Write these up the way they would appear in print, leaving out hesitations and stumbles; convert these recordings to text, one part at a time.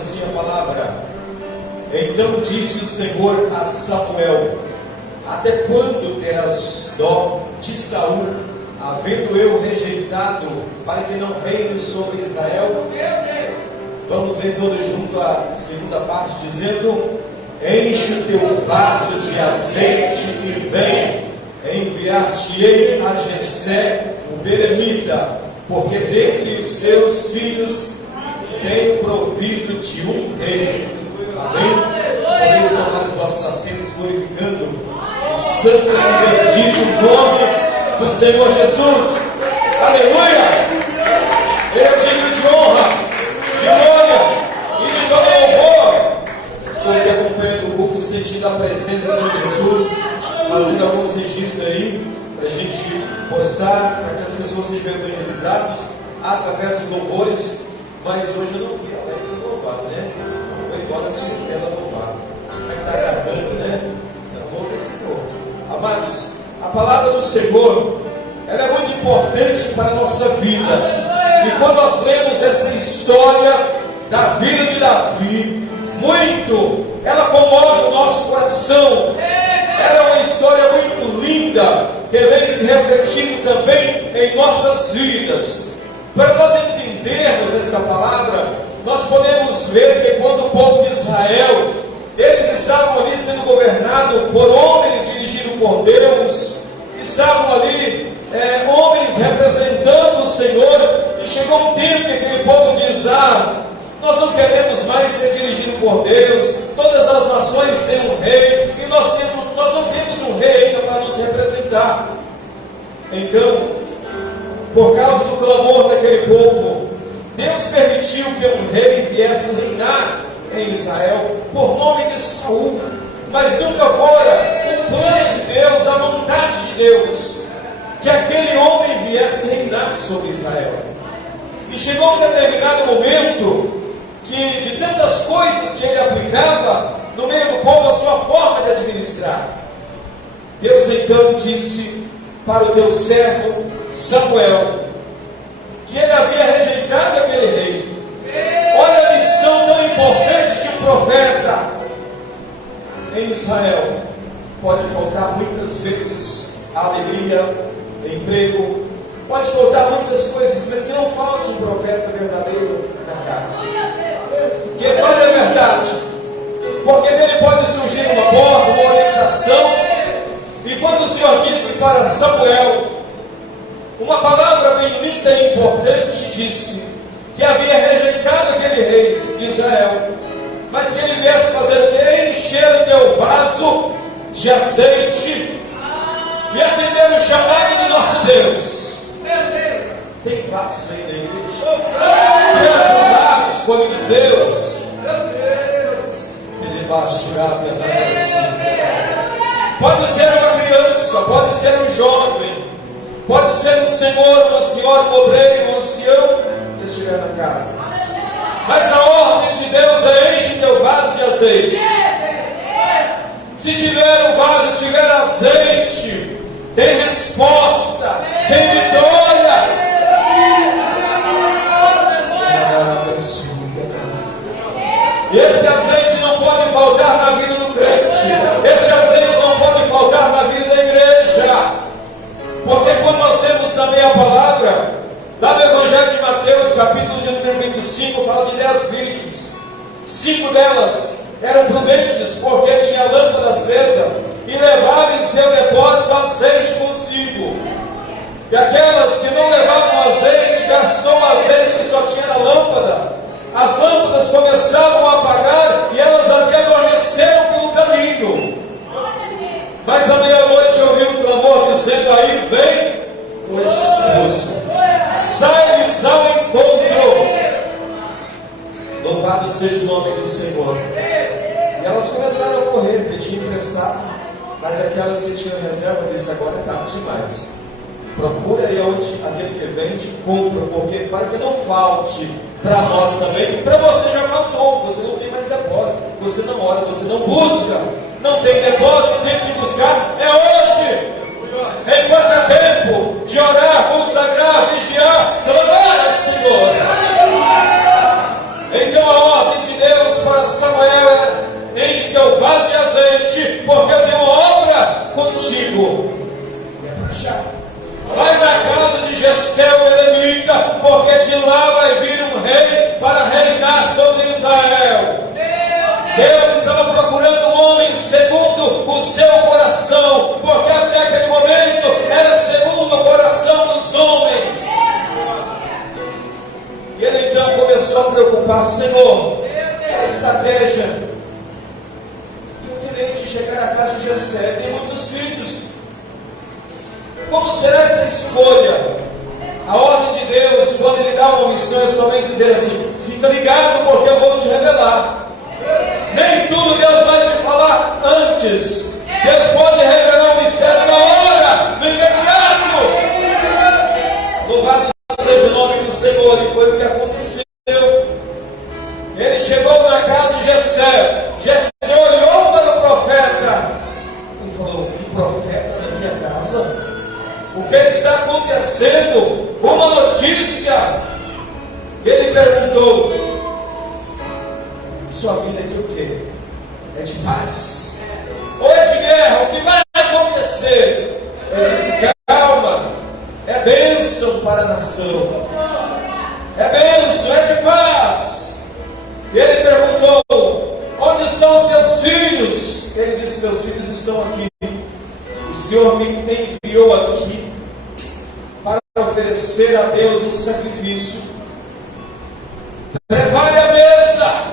assim a palavra: então disse o Senhor a Samuel: até quando terás dó de Saul, havendo eu rejeitado, para que não reine sobre Israel? Vamos ler todos junto a segunda parte, dizendo: enche o teu vaso de azeite e vem, enviar-te-ei a Jessé, o Belemita, porque dentre os seus filhos tenho provido-te um rei. Amém? Podemos tomar os vossos assentos, glorificando o santo e bendito nome do Senhor Jesus. Aleluia! Ele é digno de honra, de glória e de todo louvor. Estou aqui acompanhando o culto, sentindo a presença do Senhor Jesus, fazendo alguns registros aí, para a gente postar, para que as pessoas sejam evangelizadas através dos louvores. Mas hoje eu não vi a Alexa louvar, né? Foi embora sem ela louvar. Como é que está agradando, né? Então, vamos Senhor. Amados, a palavra do Senhor, ela é muito importante para a nossa vida. E quando nós lemos essa história da vida de Davi, ela comove o nosso coração. Ela é uma história muito linda, que vem se refletindo também em nossas vidas. Para nós entendermos esta palavra, nós podemos ver que quando o povo de Israel, eles estavam ali sendo governados por homens dirigidos por Deus, estavam ali homens representando o Senhor, e chegou um tempo em que o povo diz: nós não queremos mais ser dirigidos por Deus, todas as nações têm um rei, e nós não temos um rei ainda para nos representar. Então, por causa do clamor daquele povo, Deus permitiu que um rei viesse reinar em Israel, por nome de Saul, mas nunca fora o plano de Deus, a vontade de Deus, que aquele homem viesse reinar sobre Israel. E chegou um determinado momento que, de tantas coisas que ele aplicava no meio do povo, a sua forma de administrar, Deus então disse para o teu servo Samuel que ele havia rejeitado aquele rei. Olha a lição tão importante de um profeta. Em Israel pode faltar muitas vezes alegria, emprego, pode faltar muitas coisas, mas que não falte um profeta verdadeiro na casa. Que fale a verdade, porque dele pode surgir uma porta, uma orientação. E quando o Senhor disse para Samuel uma palavra bem linda e importante, disse que havia rejeitado aquele rei de Israel, mas que ele viesse fazer encher o teu vaso de azeite e atender o chamado do nosso Deus. Tem vaso aí na igreja? Tem vaso escolhido de Deus. Ele vai chorar pode ser uma criança, pode ser um jovem, pode ser um senhor, uma senhora, um obreiro, um ancião que estiver na casa. Mas a ordem de Deus é: enche teu vaso de azeite. Se tiver um vaso, tiver azeite, tem resposta, tem vitória. Esse azeite não pode faltar na vida do crente. Esse azeite não pode faltar na vida da igreja. Porque quando nós temos também a palavra, lá no Evangelho de Mateus, capítulo de número 25, fala de 10 virgens. 5 delas eram prudentes, porque tinha lâmpada acesa e levavam em seu depósito azeite consigo. E aquelas que não levavam azeite, gastou o azeite e só tinha a lâmpada. As lâmpadas começavam a apagar e elas até adormeceram pelo caminho. Mas à meia-noite ouviu um clamor dizendo: aí vem o esposo, sai-lhes ao encontro. Louvado seja o nome do Senhor. E elas começaram a correr, pedindo emprestado, mas aquelas que tinham reserva disse: agora é tarde demais. Procura aí onde aquele que vende, compra, porque para que não falte para nós também. Para você já faltou, você não tem mais depósito, você não ora, você não busca, não tem depósito, tem que buscar, é hoje. Enquanto é tempo de orar, consagrar, vigiar, clamar ao Senhor. Então a ordem de Deus preocupar: Senhor, qual a estratégia? Eu terei de chegar à casa de Jessé, tem muitos filhos. Como será essa escolha? A ordem de Deus, quando Ele dá uma missão, é somente dizer assim: fica ligado, porque eu vou te revelar. Nem tudo Deus vai te falar antes. Deus pode revelar o mistério na hora, no imediato. Louvado seja o nome do Senhor. E foi o que aconteceu. Ele chegou na casa de Jessé. Jessé olhou para o profeta e falou: que profeta na minha casa? O que está acontecendo? Uma notícia. Ele perguntou: sua vida é de o quê? É de paz? Ou é de guerra? O que vai acontecer? Ele disse: calma, é bênção para a nação, é bênção, é de paz. E ele perguntou: onde estão os teus filhos? Ele disse: meus filhos estão aqui. O Senhor me enviou aqui para oferecer a Deus um sacrifício. Prepare a mesa.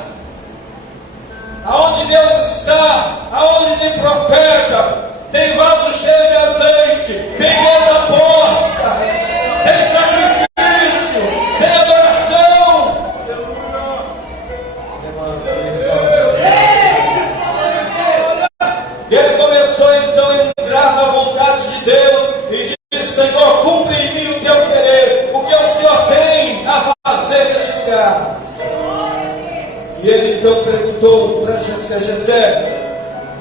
Aonde Deus está, aonde tem profeta, tem vaso cheio de azeite, tem mesa posta, tem sacrifício, tem adoração. E ele começou então a entrar na vontade de Deus e disse: Senhor, cumpre em mim o que eu querer, o que o Senhor tem a fazer neste lugar. E ele então perguntou para Jessé: Jessé,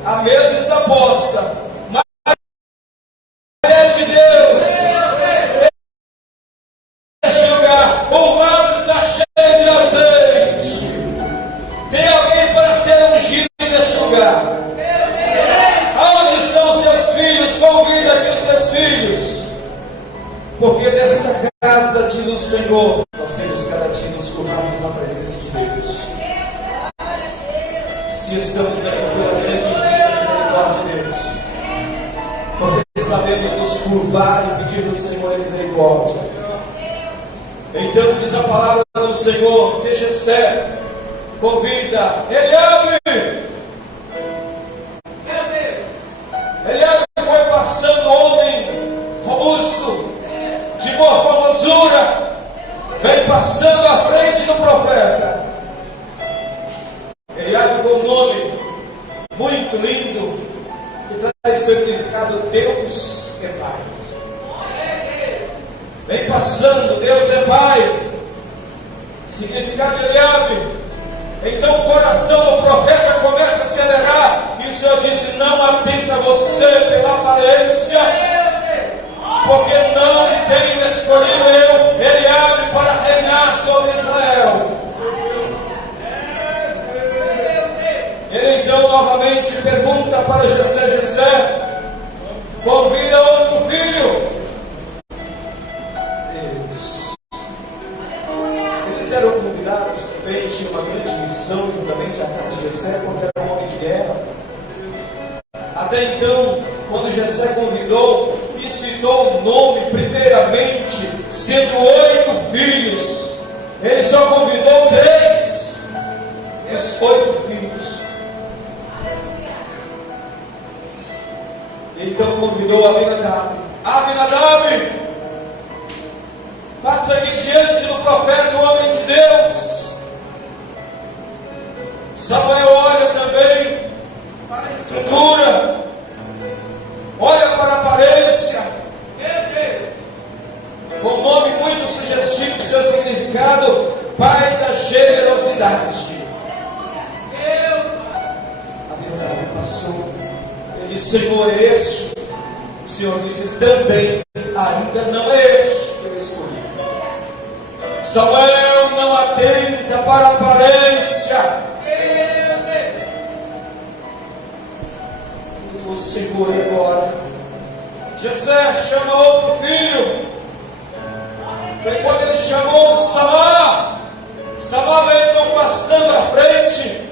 a mesa está posta, mas é de Deus. Neste lugar, o vaso está cheio de azeite. Tem alguém para ser ungido neste lugar? Aonde estão os teus filhos? Convida aqui os teus filhos. Porque nesta casa, diz o Senhor, nós temos cada dia nos curvarmos na presença de Deus. Se estamos aqui pela grande misericórdia de Deus, porque sabemos nos curvar e pedir ao Senhor misericórdia. Então diz a palavra do Senhor que Jessé convida Eliabe. Eliabe foi passando, homem robusto, de boa formosura, vem passando à frente do profeta. Eliabe com um nome muito lindo, que traz significado: Deus é Pai. Vem passando, Deus é Pai. Significado de Eliabe. Então o coração do profeta começa a acelerar. E o Senhor disse: não atenta você pela aparência, porque não tenho escolhido eu, Eliabe, para reinar sobre Israel. Ele então novamente pergunta para Jessé: Jessé, convida outro filho. Deus. Eles eram convidados também, tinham uma grande missão juntamente à casa de Jessé, porque era um homem de guerra. Até então, quando Jessé convidou e citou o nome, primeiramente, sendo 8 filhos, ele só convidou 3 dos 8 filhos. Então convidou Abinadab. Abinadab, passa aqui diante do profeta, o homem de Deus. Samuel olha também para a estrutura, olha para a aparência, com um nome muito sugestivo, seu significado: Pai da generosidade. Abinadab passou. Ele disse: Senhor, é este? O Senhor disse: também ainda não é este que eu escolhi. Samuel não atenta para a aparência. O Senhor agora. Jessé chama outro filho. Foi quando ele chamou Samá. Samá veio então passando à frente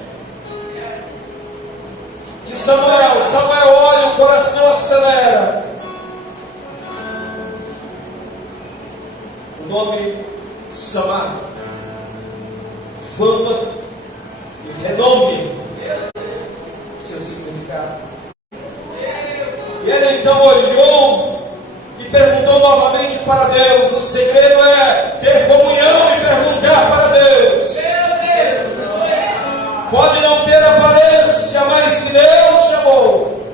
de Samuel. Samuel olha, o coração acelera. O nome Samá, fama e renome. Seu significado. E ele então olhou e perguntou novamente para Deus. O segredo é ter comunhão e perguntar para Deus. Pode não ter aparência, mas se Deus chamou,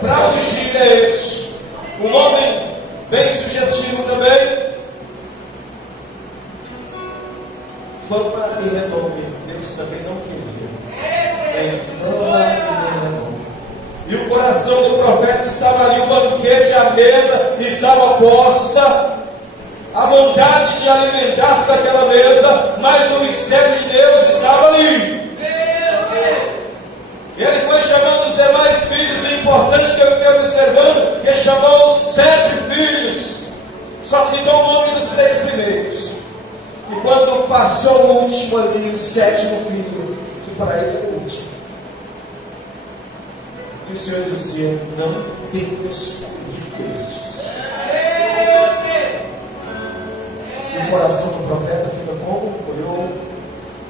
para ungir é isso. Um nome bem sugestivo também. Fama e renome. Deus também não queria. Fama e renome. E o coração do profeta estava ali, o banquete, a mesa estava posta, a vontade de alimentar-se daquela mesa, mas o mistério de Deus estava ali. E ele foi chamando os demais filhos. É importante que eu fiquei observando que chamou os 7 filhos, só citou o nome dos 3 primeiros. E quando passou o último ali, o 7º filho, que para ele era o último, e o Senhor dizia: não tenho escolhido estes. E o coração do profeta fica como? Olhou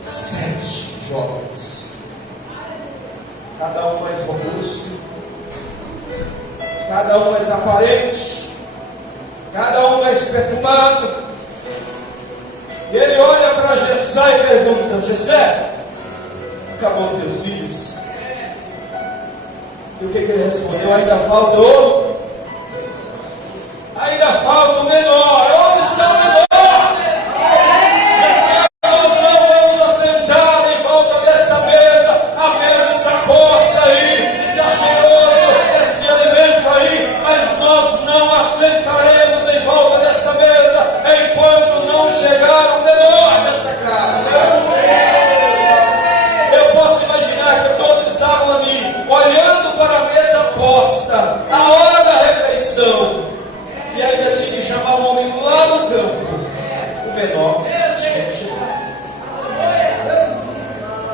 7 jovens, cada um mais robusto, cada um mais aparente, cada um mais perfumado. E ele olha para Jessé e pergunta: Jessé, acabou os teus filhos? E o que ele respondeu? Ainda falta o? Ainda falta o menor. Onde está o menor? Nós não vamos assentar em volta desta mesa. A mesa está posta aí, está cheiroso este alimento aí, mas nós não assentaremos em volta desta mesa enquanto não chegar o menor desta casa. Eu posso imaginar que todos estavam ali, olhando para a mesa posta, a hora da refeição, e ainda tinha que chamar o homem lá no campo. O menor tinha que chegar.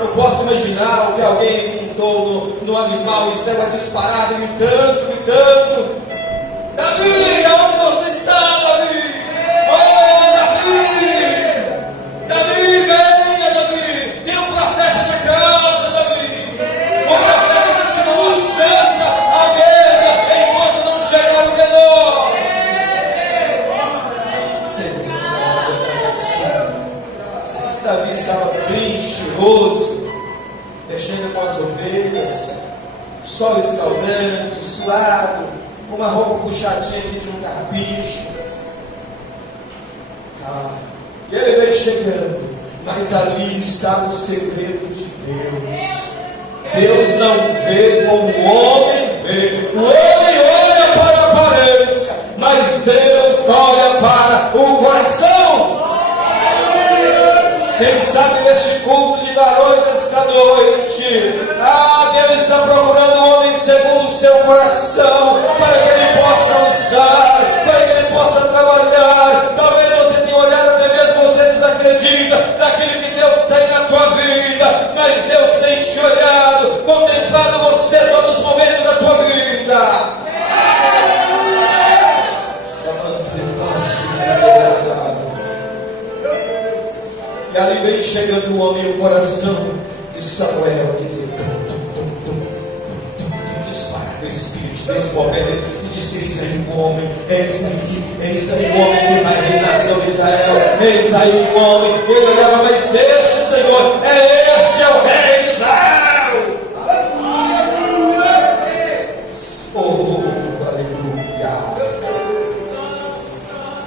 Eu posso imaginar o que alguém pintou no animal e saiu disparado, gritando: Davi, aonde você está, Davi? Oh, Davi! Davi, venha, Davi! Tem um profeta na casa, Davi! O profeta diz que não assenta a mesa enquanto não chegar o menor. Davi estava bem cheiroso, mexendo com as ovelhas, sol escaldante, suado, com uma roupa puxadinha aqui de um carpicho. E ele veio chegando, mas ali estava o segredo de Deus. Deus não vê como o homem vê. O homem olha para a aparência, mas Deus olha para o coração. Quem sabe neste culto de varões esta noite, Deus está procurando um homem segundo o seu coração, para que ele possa usar, para que ele possa trabalhar. Talvez você tenha olhado, até mesmo você desacredita daquilo que Deus tem na tua vida, mas Deus tem te olhado, contemplado você todos os momentos da tua vida. E ali vem chegando o homem, o coração de Samuel, dizendo: dispara o Espírito de Deus movendo, e disse: eis aí o homem, eis aí o homem que vai reinar sobre Israel, eis aí o homem. Ele olhava: mas este, Senhor, este é o rei de Israel. Oh, aleluia.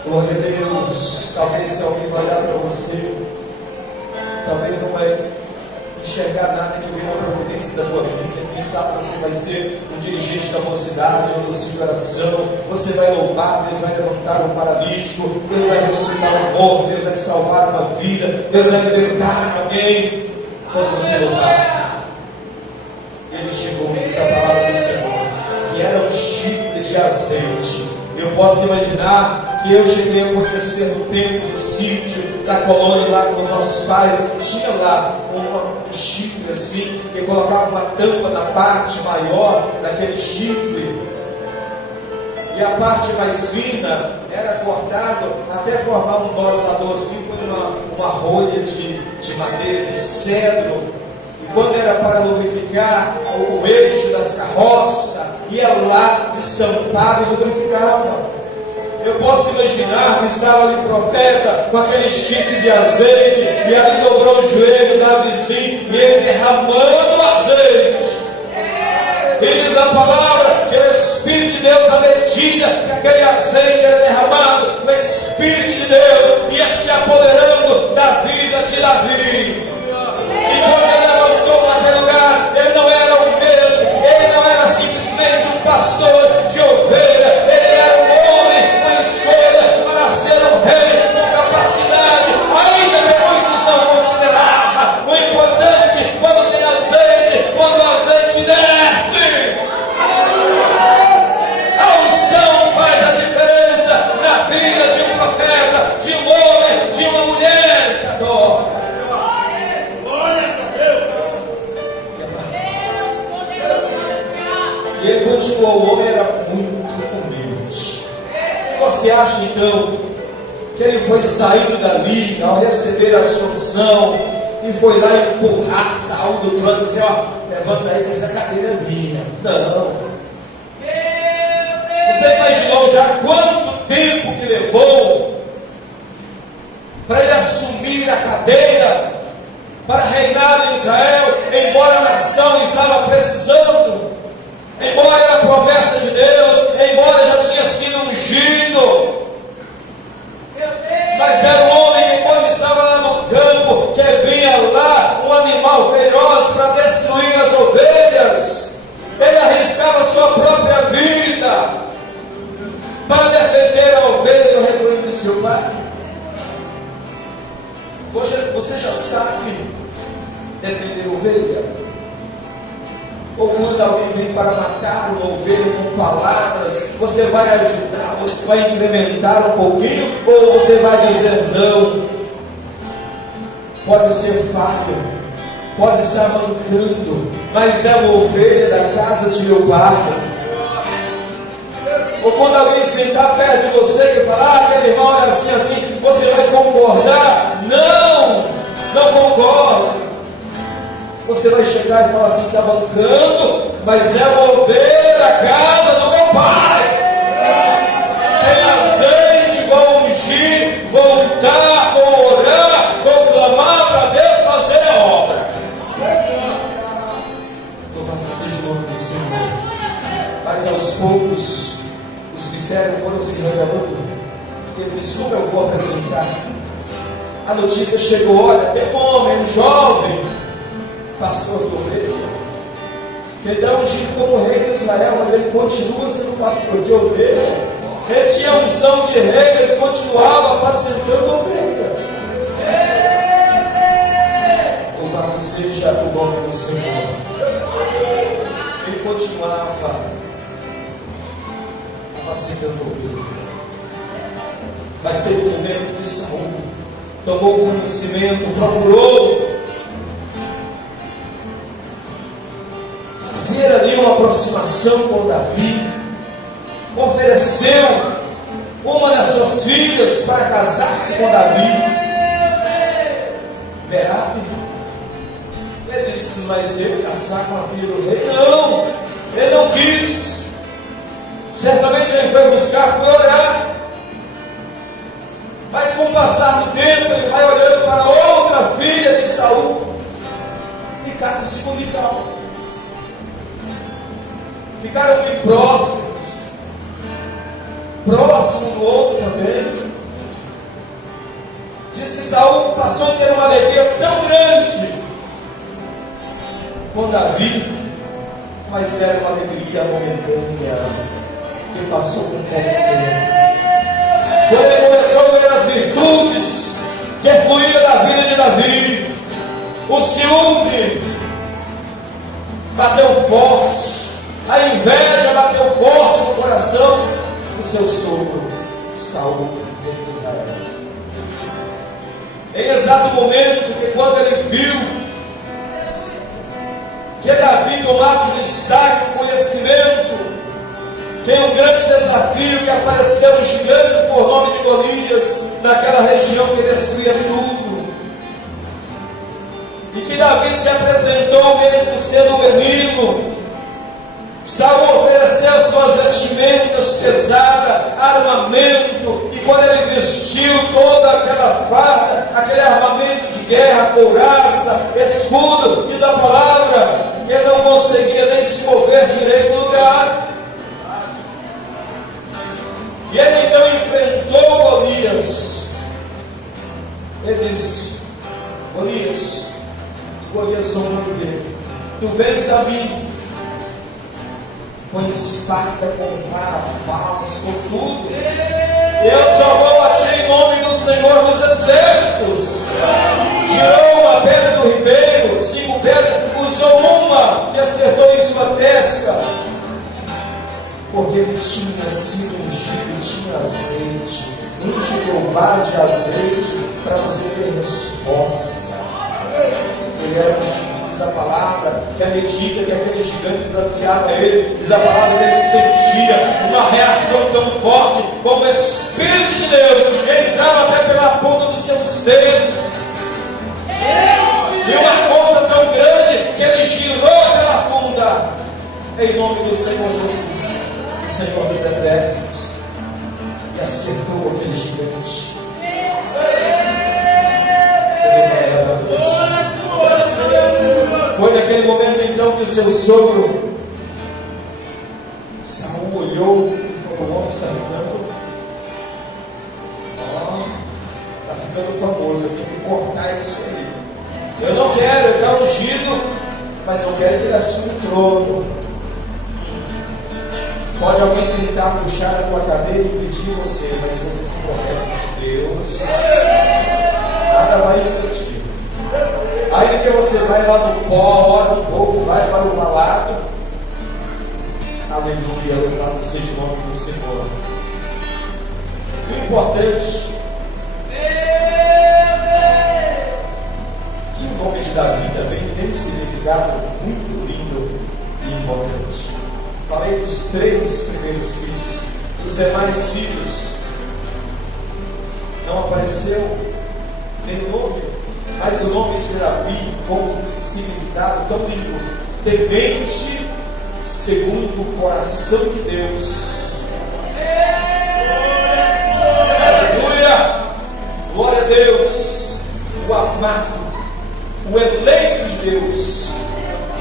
Glória a Deus. Talvez se alguém vai olhar para você, talvez não vai enxergar nada que venha a providência da tua vida. Quem sabe você vai ser o dirigente da mocidade, ou do seu coração. Você vai louvar, Deus vai levantar um paralítico, Deus vai ressuscitar um morto, Deus vai salvar uma vida, Deus vai libertar alguém. Quando você louvar, ele chegou, diz a palavra do Senhor, que era um chifre de azeite. Eu posso imaginar que eu cheguei a conhecer no tempo do sítio, da colônia lá com os nossos pais. Tinha lá um chifre assim, que colocava uma tampa na parte maior daquele chifre. e a parte mais fina era cortada até formar um dosador assim, com uma rolha de madeira, de cedro. E quando era para lubrificar o eixo das carroças, ia lá, destampava e lubrificava. Eu posso imaginar que estava ali o profeta com aquele chifre de azeite, e ali dobrou o joelho da vizinha, e ele derramando azeite. E diz a palavra que o Espírito de Deus, à medida que aquele azeite era derramado, o Espírito de Deus ia se apoderando da vida de Davi. E quando ele levantou naquele lugar, ele não era o mesmo, ele não era simplesmente um pastor de ovelha, ele era um homem com escolha para ser um rei, com capacidade, ainda que muitos não consideravam. O importante, quando tem azeite, quando o azeite desce, a unção faz a diferença na vida de um profeta, de um homem, de uma mulher que adora. E ele continuou, o homem era muito humilde. Você acha então que ele foi saindo dali ao receber a sua unção e foi lá empurrar Saul do trono e dizer: ó, levanta aí que essa cadeira é minha? Não. Você imaginou já quanto tempo que levou para ele assumir a cadeira, para reinar em Israel, embora a nação estava precisando? Embora era a promessa de Deus, embora já tinha sido ungido, mas era um homem que, quando estava lá no campo, que vinha lá um animal feroz para destruir as ovelhas, ele arriscava sua própria vida para defender a ovelha do rebanho do seu pai. Você já sabe defender a ovelha? Ou quando alguém vem para matar uma ovelha com palavras, você vai ajudar, você vai incrementar um pouquinho, ou você vai dizer não? Pode ser falho, pode estar mancando, mas é uma ovelha da casa de meu pai. Ou quando alguém sentar perto de você e falar: aquele irmão era assim, assim, você vai concordar? Não, não concordo. Você vai chegar e falar assim: está bancando, mas é uma ovelha da casa do meu pai. Tem azeite, vou ungir, vou lutar, vou orar, vou clamar para Deus fazer a obra. Louvado seja o nome do Senhor. Mas aos poucos, os mistérios foram se revelando. Ele disse: como eu vou apresentar? A notícia chegou: olha, tem um homem, um jovem, pastor de ovelha, ele dá ungido como rei de Israel, mas ele continua sendo pastor de ovelha. Ele tinha unção de rei, mas continuava apacentando ovelha. Louvado seja o nome do Senhor. Ele continuava apacentando ovelha. Mas teve um momento que Saul tomou conhecimento, procurou fazer ali uma aproximação com Davi, ofereceu uma das suas filhas para casar-se com Davi. Merab, ele disse: mas eu casar com a filha do rei? Não, ele não quis. Certamente ele foi buscar por olhar, mas com o passar do tempo ele vai olhando para outra filha de Saul e casa-se com Mical. Ficaram bem próximos um do outro também. Diz que Saul passou a ter uma alegria tão grande com Davi, mas era uma alegria momentânea que passou com o tempo. Quando ele começou a ver as virtudes que fluíam da vida de Davi, o ciúme bateu forte, a inveja bateu forte no coração do seu sogro, Saul, rei de Israel. Em exato momento que, quando ele viu que Davi tomava destaque, o conhecimento Tem um grande desafio que apareceu um gigante por nome de Golias naquela região que destruía tudo. E que Davi se apresentou mesmo sendo um menino. Saul ofereceu suas vestimentas pesadas, armamento, e quando ele vestiu toda aquela farda, aquele armamento de guerra, couraça, escudo, diz a palavra, que ele não conseguia nem se mover direito no lugar. E ele então enfrentou Golias. Ele disse: Golias zombou dele. Tu vens a mim com espada, com vara, paus, com tudo. Eu só vou a ti em nome do Senhor dos Exércitos. Tirou uma pedra do ribeiro, 5 pedras, usou uma que acertou em sua testa, porque ele tinha sido ungido, tinha azeite. Enche o vaso de azeite para você ter resposta. Ele era ungido, diz a palavra, que à medida que aquele gigante desafiava ele, diz a palavra que ele sentia uma reação tão forte, como o Espírito de Deus entrava até pela ponta dos seus dedos. E uma coisa tão grande que ele girou aquela funda, em nome do Senhor Jesus, Senhor dos Exércitos, e acertou aquele gigante. Foi naquele momento então que o seu sogro Saul olhou e falou: o homem está ficando, está ficando famoso, eu tenho que cortar isso aí. Eu não quero, eu estou ungido, mas não quero que ele assuma o trono. Pode alguém tentar puxar a tua cadeira e impedir você, mas se você não conhece Deus, nada vai impedir. Aí que você vai lá no pó, ora um pouco, vai para o valado. Aleluia, louvado seja o nome do Senhor. O importante que o nome de Davi também tem um significado muito lindo e importante. Falei dos 3 primeiros filhos, dos demais filhos não apareceu nem nome, mas o nome de Davi com um significado tão lindo: temente segundo o coração de Deus. Aleluia! Glória a Deus! O amado, o eleito de Deus,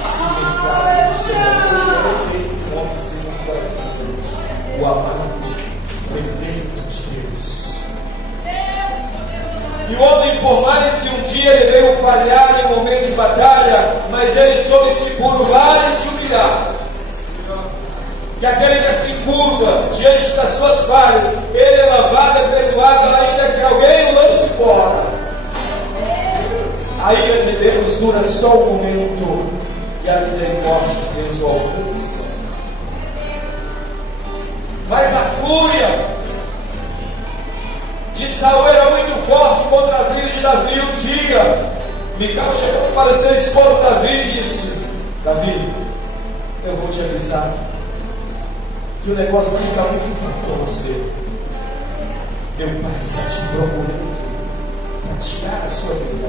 significado do Senhor. O homem segundo o coração de Deus, o amado, o eleito de Deus. E o homem, por mais que um dia ele veio falhar em momento de batalha, mas ele soube se curvar e se humilhar. Que aquele que se curva diante das suas falhas, ele é lavado, é perdoado, ainda que alguém o lance fora. A ira de Deus dura só um momento, e a misericórdia de Deus o alcança. Mas a fúria de Saul era muito forte contra a filha de Davi. Um dia, Mical chegou para seu esposo Davi e disse: Davi, eu vou te avisar que o negócio não está muito bom para você. Meu pai está te procurando para tirar a sua vida.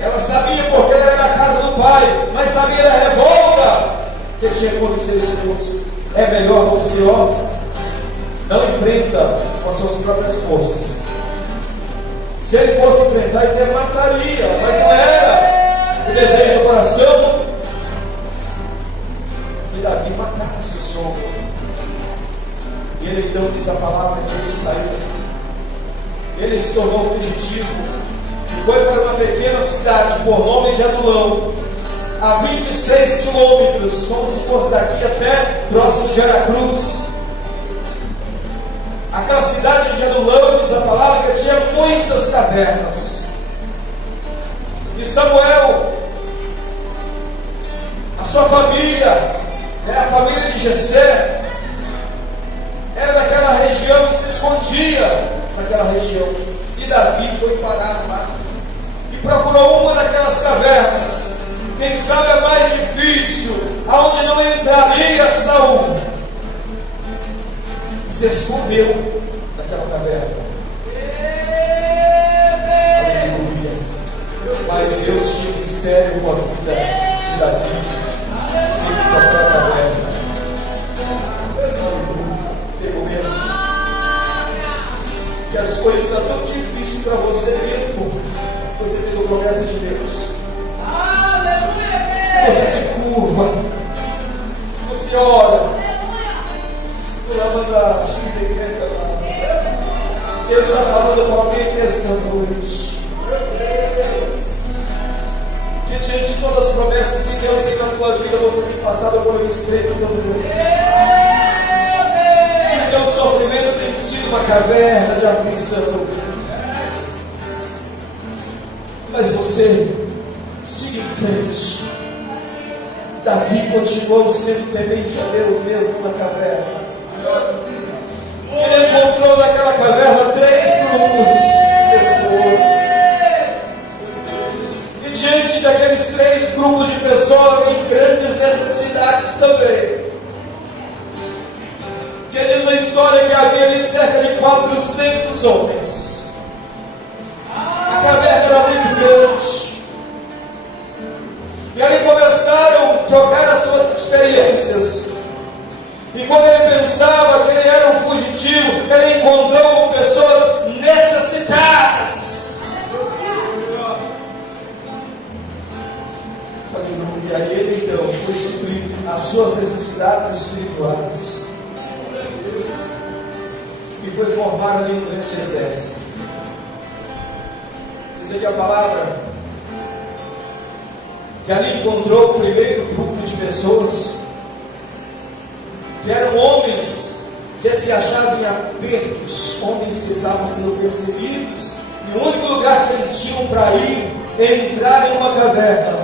Ela sabia porque ela era da casa do pai, mas sabia da revolta que chegou no seu esposo. É melhor você, não enfrenta com as suas próprias forças. Se ele fosse enfrentar, ele até mataria, mas não era o desejo do coração que Davi matasse o sogro. E ele então diz a palavra que ele saiu. Ele se tornou fugitivo e foi para uma pequena cidade por nome de Adulão, a 26 quilômetros, como se fosse daqui até próximo de Aracruz. Aquela cidade de Adulão, diz a palavra, que tinha muitas cavernas. E Samuel, a sua família, a família de Jessé, era daquela região que se escondia naquela região. E Davi foi parar lá e procurou uma daquelas cavernas. Quem sabe é mais difícil, aonde não entraria Saul, se escondeu naquela caverna. Aleluia. Mas Deus tinha um mistério com a vida de Davi e com aquela caverna. Pegou mesmo. Que as coisas estão tão difíceis para você mesmo. Você tem a promessa de Deus. Você se curva. Você ora. Deus está falando com alguém pensando isso. Que diante de todas as promessas que Deus tem na tua vida, você tem passado por um estreito todo. E o teu sofrimento tem sido uma caverna de aflição. Mas você siga em frente. Davi continuou sendo temente a Deus mesmo na caverna. Ele encontrou naquela caverna 3 grupos de pessoas. E diante daqueles 3 grupos de pessoas em grandes necessidades também. Que diz a história que havia ali cerca de 400 homens. A caverna era muito grande. E ali começaram a trocar as suas experiências. E quando ele pensava que ele era um fugitivo, ele encontrou pessoas necessitadas. E aí ele então foi suprir as suas necessidades espirituais. E foi formar ali um grande exército. Diz aqui a palavra que ali encontrou o primeiro grupo de pessoas, que eram homens que se achavam em apertos, homens que estavam sendo perseguidos, e o único lugar que eles tinham para ir é entrar em uma caverna,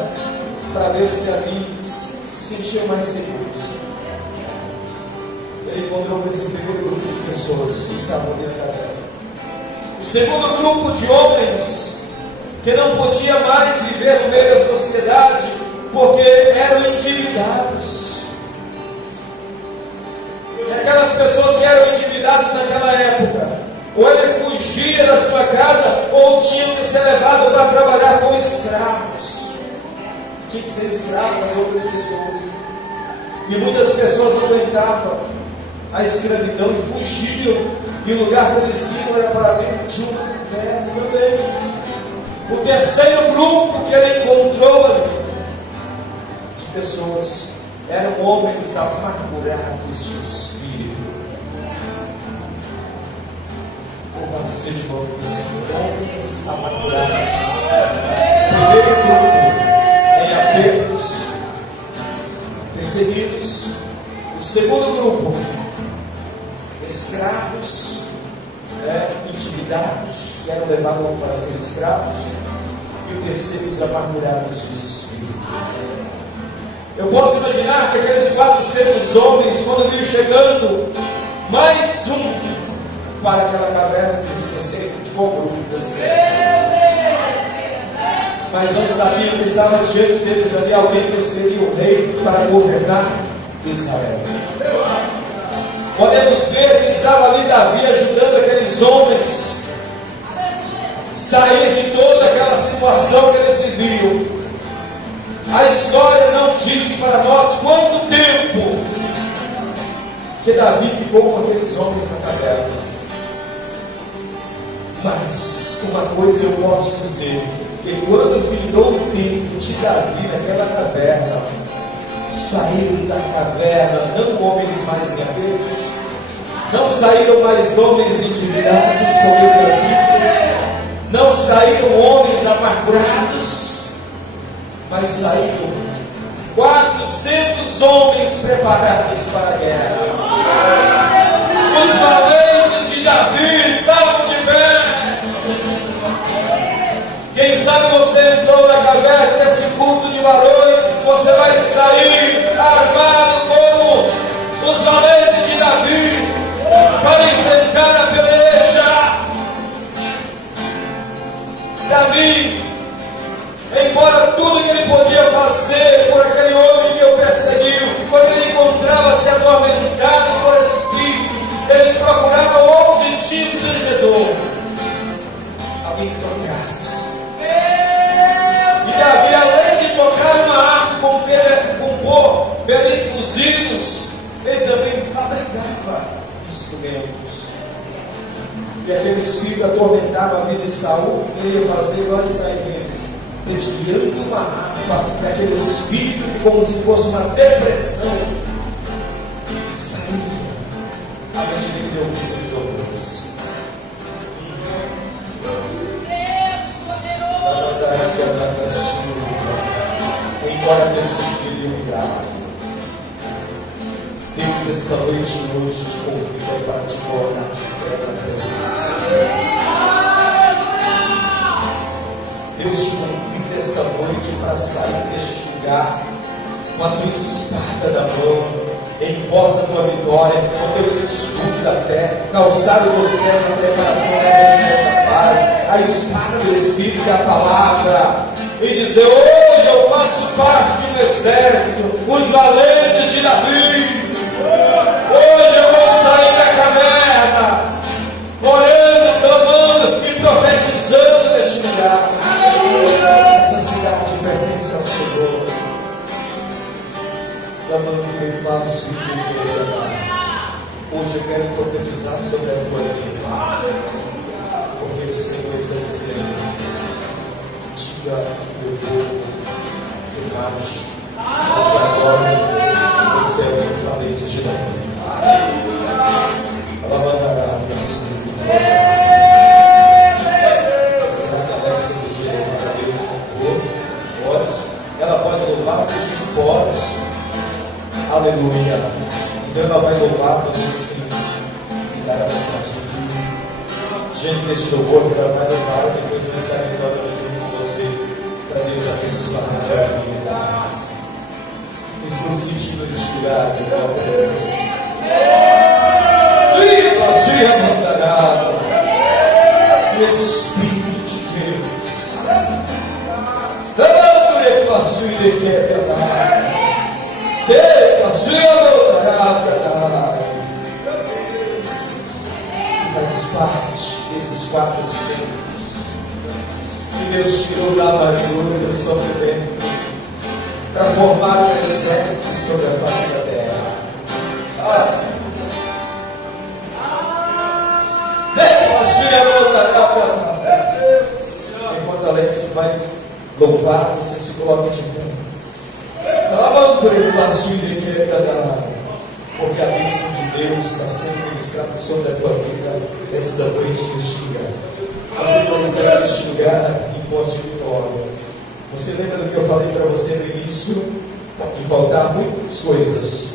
para ver se ali se sentiam mais seguros. Ele encontrou esse primeiro grupo de pessoas que estavam dentro da caverna. O segundo grupo de homens que não podia mais viver no meio da sociedade, porque eram endividados. E aquelas pessoas que eram endividadas naquela época, ou ele fugia da sua casa, ou tinham que ser levado para trabalhar como escravos. Tinha que ser escravo das outras pessoas. E muitas pessoas não aguentavam a escravidão e fugiam. E o lugar que eles iam era para dentro de uma caverna também. O terceiro grupo que ele encontrou ali de pessoas eram homens amargurados de espírito. Louvado seja o nome do Senhor. Homens amargurados de espírito. Primeiro grupo em apertos, perseguidos. O segundo grupo, escravos, intimidados, que eram levados para ser escravos. E o terceiro, os amargurados de espírito. Eu posso imaginar que aqueles 400 homens, quando viram chegando mais um para aquela caverna, eles esqueceram de qual grupo mas não sabiam que estava diante deles ali alguém que seria o rei para governar Israel. Podemos ver que estava ali Davi ajudando aqueles homens sair de toda aquela situação que eles viviam. A história não diz para nós quanto tempo que Davi ficou com aqueles homens na caverna. Mas uma coisa eu posso dizer, que quando findou o tempo de Davi naquela caverna, saíram da caverna não homens mais guerreiros, não saíram mais homens endividados com outras dívidas, não saíram homens amargurados, mas saíram 400 homens preparados para a guerra. Os valentes de Davi estavam de pé. Quem sabe você entrou na caverna nesse culto de varões, você vai sair armado como os valentes de Davi para enfrentar a peleja. Davi, embora tudo que ele podia fazer por aquele homem que o perseguiu, quando ele encontrava-se atormentado por espíritos, eles procuravam Saul queria fazer, agora está vendo, desviando uma harpa daquele espírito que, como se fosse uma depressão, saiu. A mente dele deu muitos horrores. Embora tenha sido humilhado, Deus esta noite hoje te convida para te colocar de pé na presença. Deus te convida esta noite para sair deste lugar com a tua espada da mão, em pós da tua vitória, com o teu escudo da fé, calçado dos pés na preparação da paz, a espada do Espírito e a palavra, e dizer: hoje eu faço parte de um exército, os valentes de Davi. Hoje eu vou sair da caverna, orando, clamando e profetizando neste lugar. Essa cidade pertence ao Senhor. Clamando que eu faço hoje eu quero profetizar sobre a tua vida, porque o Senhor está dizendo: diga meu povo que marche, porque agora você é os valentes de Davi. Ela mandará ela pode louvar os que pode. Aleluia. Então ela vai louvar para os que dar a mensagem aqui. Gente, deste louvor que ela vai louvar, depois eu estarei orando junto com você para Deus abençoar a tua vida. Estou sentindo descuidado da tua presença. O Espírito de Deus. Faz parte desses 4 séculos que Deus tirou da amargura e do sofrimento para formar um exército sobre a face da terra. Enquanto Alex vai louvar, você se coloca de pé. Porque a bênção de Deus está sendo ministrada sobre a tua vida esta noite neste lugar. Você pode sair deste lugar em pós de vitória. Você lembra do que eu falei para você no início? Pode faltar muitas coisas,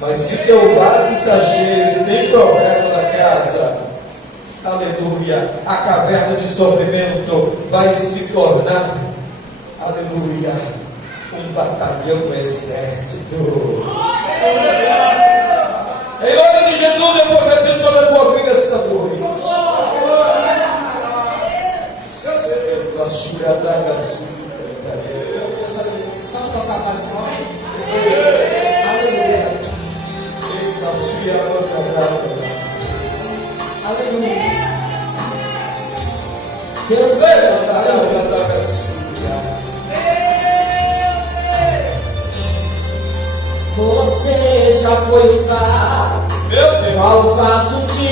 mas se teu vaso está cheio, se tem problema na casa, aleluia, a caverna de sofrimento vai se tornar, aleluia, um batalhão do exército. Em nome de Jesus eu profetizo sobre a tua vida esta noite. Deus você já foi usado. Meu Deus. Qual o caso de